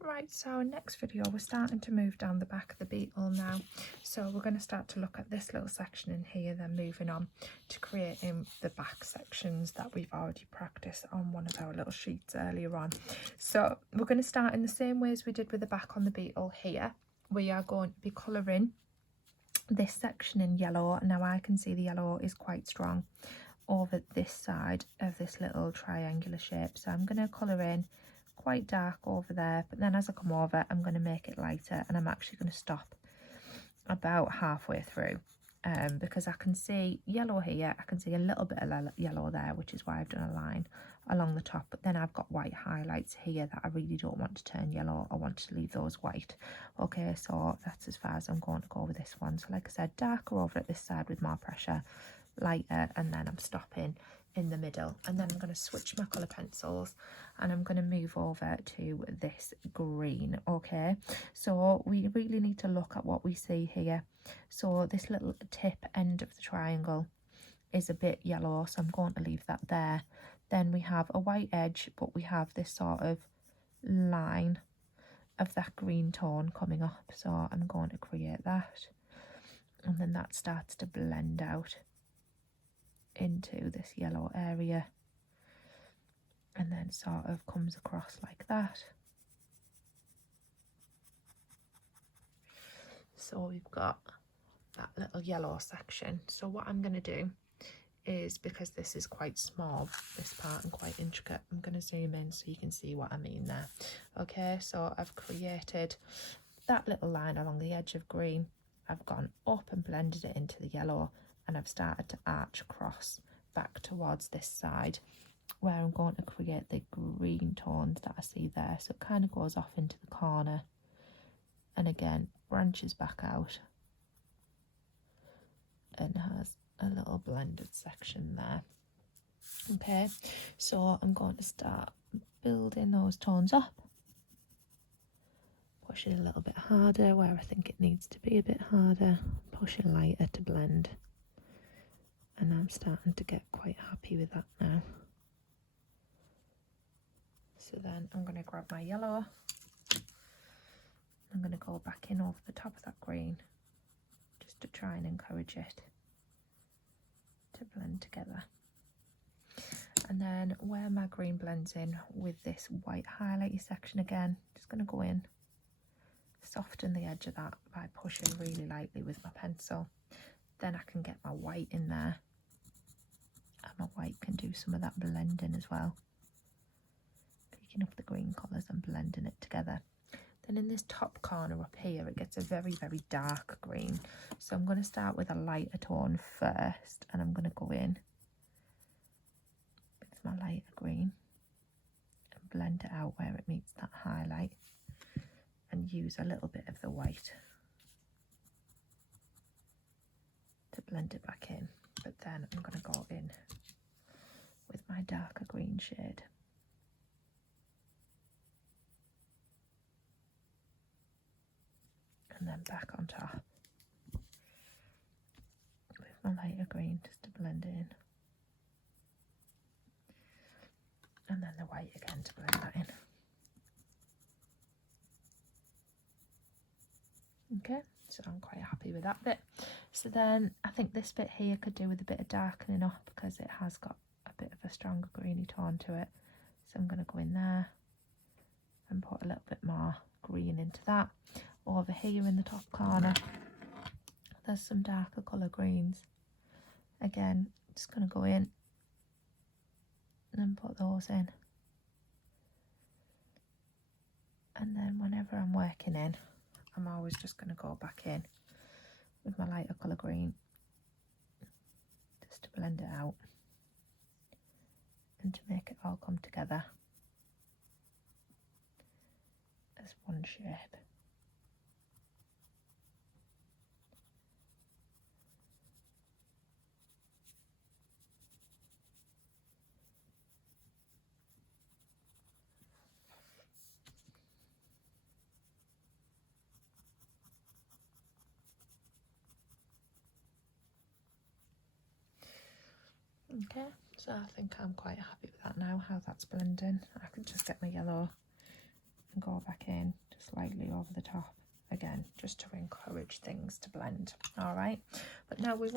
Right, so next video we're starting to move down the back of the beetle now. So we're going to start to look at this little section in here, then moving on to creating the back sections that we've already practiced on one of our little sheets earlier on. So we're going to start in the same way as we did with the back on the beetle here. We are going to be colouring this section in yellow. Now I can see the yellow is quite strong over this side of this little triangular shape, so I'm going to colour in quite dark over there, but then as I come over I'm going to make it lighter, and I'm actually going to stop about halfway through because I can see yellow here, I can see a little bit of yellow there, which is why I've done a line along the top, but then I've got white highlights here that I really don't want to turn yellow. I want to leave those white. Okay, so that's as far as I'm going to go with this one. So like I said, darker over at this side with more pressure, lighter, and then I'm stopping in the middle, and then I'm going to switch my colour pencils and I'm going to move over to this green. Okay, so we really need to look at what we see here. So this little tip end of the triangle is a bit yellow, so I'm going to leave that there. Then we have a white edge, but we have this sort of line of that green tone coming up, so I'm going to create that, and then that starts to blend out into this yellow area, and then sort of comes across like that. So we've got that little yellow section. So what I'm going to do is, because this is quite small, this part, and quite intricate, I'm going to zoom in so you can see what I mean there. Okay, so I've created that little line along the edge of green. I've gone up and blended it into the yellow, and I've started to arch across back towards this side where I'm going to create the green tones that I see there. So it kind of goes off into the corner and again branches back out and has a little blended section there. Okay, so I'm going to start building those tones up, push it a little bit harder where I think it needs to be a bit harder, push it lighter to blend, and I'm starting to get quite happy with that now. So then I'm going to grab my yellow, I'm going to go back in over the top of that green just to try and encourage it to blend together. And then where my green blends in with this white highlighty section again, just going to go in, soften the edge of that by pushing really lightly with my pencil. Then I can get my white in there, and my white can do some of that blending as well, picking up the green colours and blending it together. Then in this top corner up here, it gets a very, very dark green. So I'm going to start with a lighter tone first, and I'm going to go in with my lighter green and blend it out where it meets that highlight, and use a little bit of the white to blend it back in. But then I'm going to go in with my darker green shade. And then back on top with my lighter green just to blend it in. And then the white again to blend that in. Okay, so I'm quite happy with that bit. So then I think this bit here could do with a bit of darkening up because it has got a bit of a stronger greeny tone to it. So I'm going to go in there and put a little bit more green into that. Over here in the top corner, there's some darker colour greens. Again, just going to go in and then put those in. And then whenever I'm working in, I'm always just going to go back in with my lighter colour green just to blend it out and to make it all come together as one shape. Okay, so I think I'm quite happy with that now, how that's blending. I can just get my yellow and go back in just slightly over the top again, just to encourage things to blend. All right, but now we've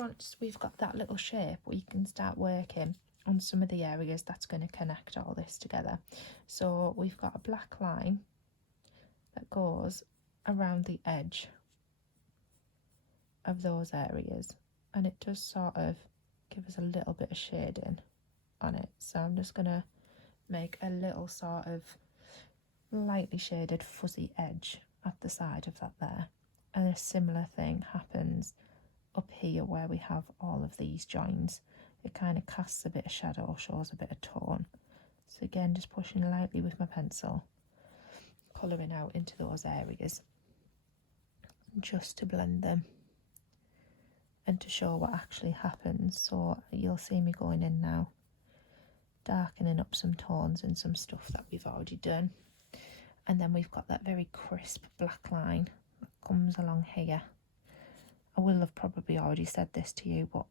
got that little shape, we can start working on some of the areas that's going to connect all this together. So we've got a black line that goes around the edge of those areas, and it does sort of give us a little bit of shading on it. So I'm just going to make a little sort of lightly shaded fuzzy edge at the side of that there, and a similar thing happens up here where we have all of these joins. It kind of casts a bit of shadow, shows a bit of tone. So again, just pushing lightly with my pencil, colouring out into those areas just to blend them and to show what actually happens. So you'll see me going in now, darkening up some tones and some stuff that we've already done. And then we've got that very crisp black line that comes along here. I will have probably already said this to you, but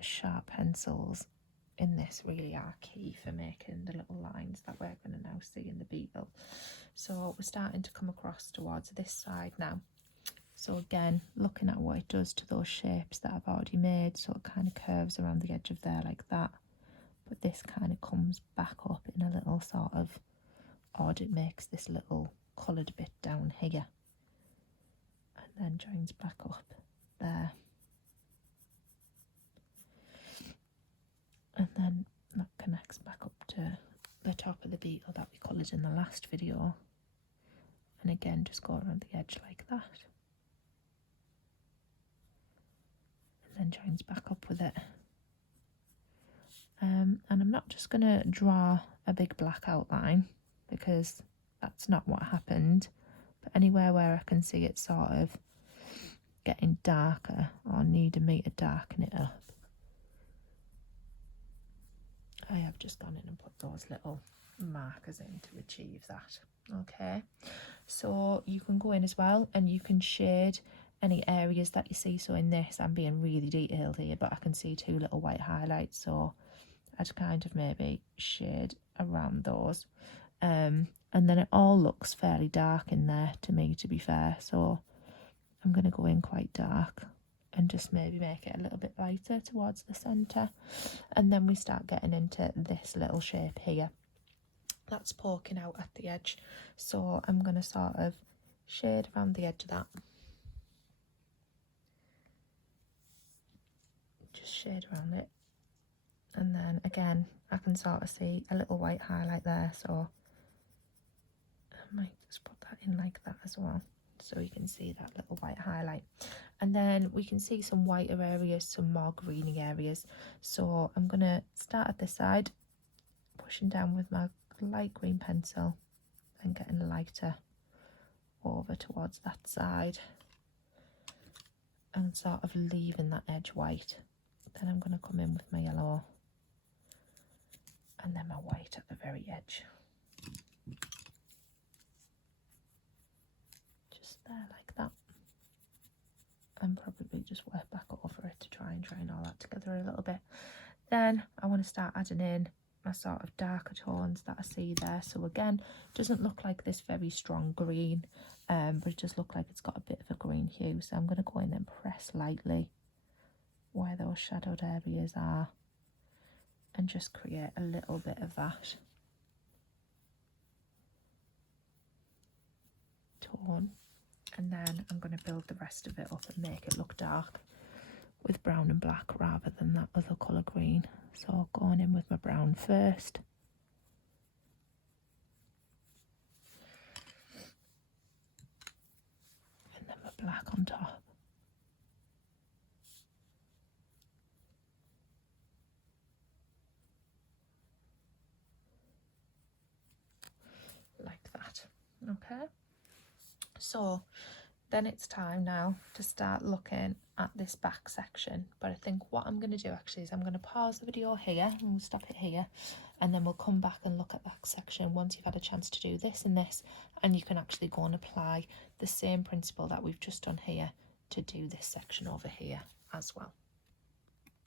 sharp pencils in this really are key for making the little lines that we're going to now see in the beetle. So we're starting to come across towards this side now. So again, looking at what it does to those shapes that I've already made, so it kind of curves around the edge of there like that, but this kind of comes back up in a little sort of odd, it makes this little coloured bit down here and then joins back up there, and then that connects back up to the top of the beetle that we coloured in the last video, and again just go around the edge like that, and then joins back up with it. And I'm not just going to draw a big black outline because that's not what happened, but anywhere where I can see it sort of getting darker or needing me to darken it up, I have just gone in and put those little markers in to achieve that. Okay, so you can go in as well and you can shade any areas that you see. So in this, I'm being really detailed here, but I can see two little white highlights, so I'd kind of maybe shade around those. And then it all looks fairly dark in there to me, to be fair, so I'm going to go in quite dark and just maybe make it a little bit lighter towards the centre. And then we start getting into this little shape here that's poking out at the edge, so I'm going to sort of shade around the edge of that, just shade around it, and then again I can sort of see a little white highlight there, so I might just put that in like that as well, so you can see that little white highlight. And then we can see some whiter areas, some more greeny areas, so I'm going to start at this side, pushing down with my light green pencil and getting lighter over towards that side and sort of leaving that edge white. Then I'm going to come in with my yellow and then my white at the very edge, just there like that, and probably just work back over it to try and drain all that together a little bit. Then I want to start adding in my sort of darker tones that I see there. So again, it doesn't look like this very strong green, but it does look like it's got a bit of a green hue. So I'm going to go in and press lightly where those shadowed areas are and just create a little bit of that tone. And then I'm going to build the rest of it up and make it look dark with brown and black rather than that other colour green. So going in with my brown first, and then my black on top. Like that. Okay, so then it's time now to start looking at this back section. But I think what I'm going to do actually is I'm going to pause the video here and we'll stop it here, and then we'll come back and look at that section once you've had a chance to do this and this, and you can actually go and apply the same principle that we've just done here to do this section over here as well.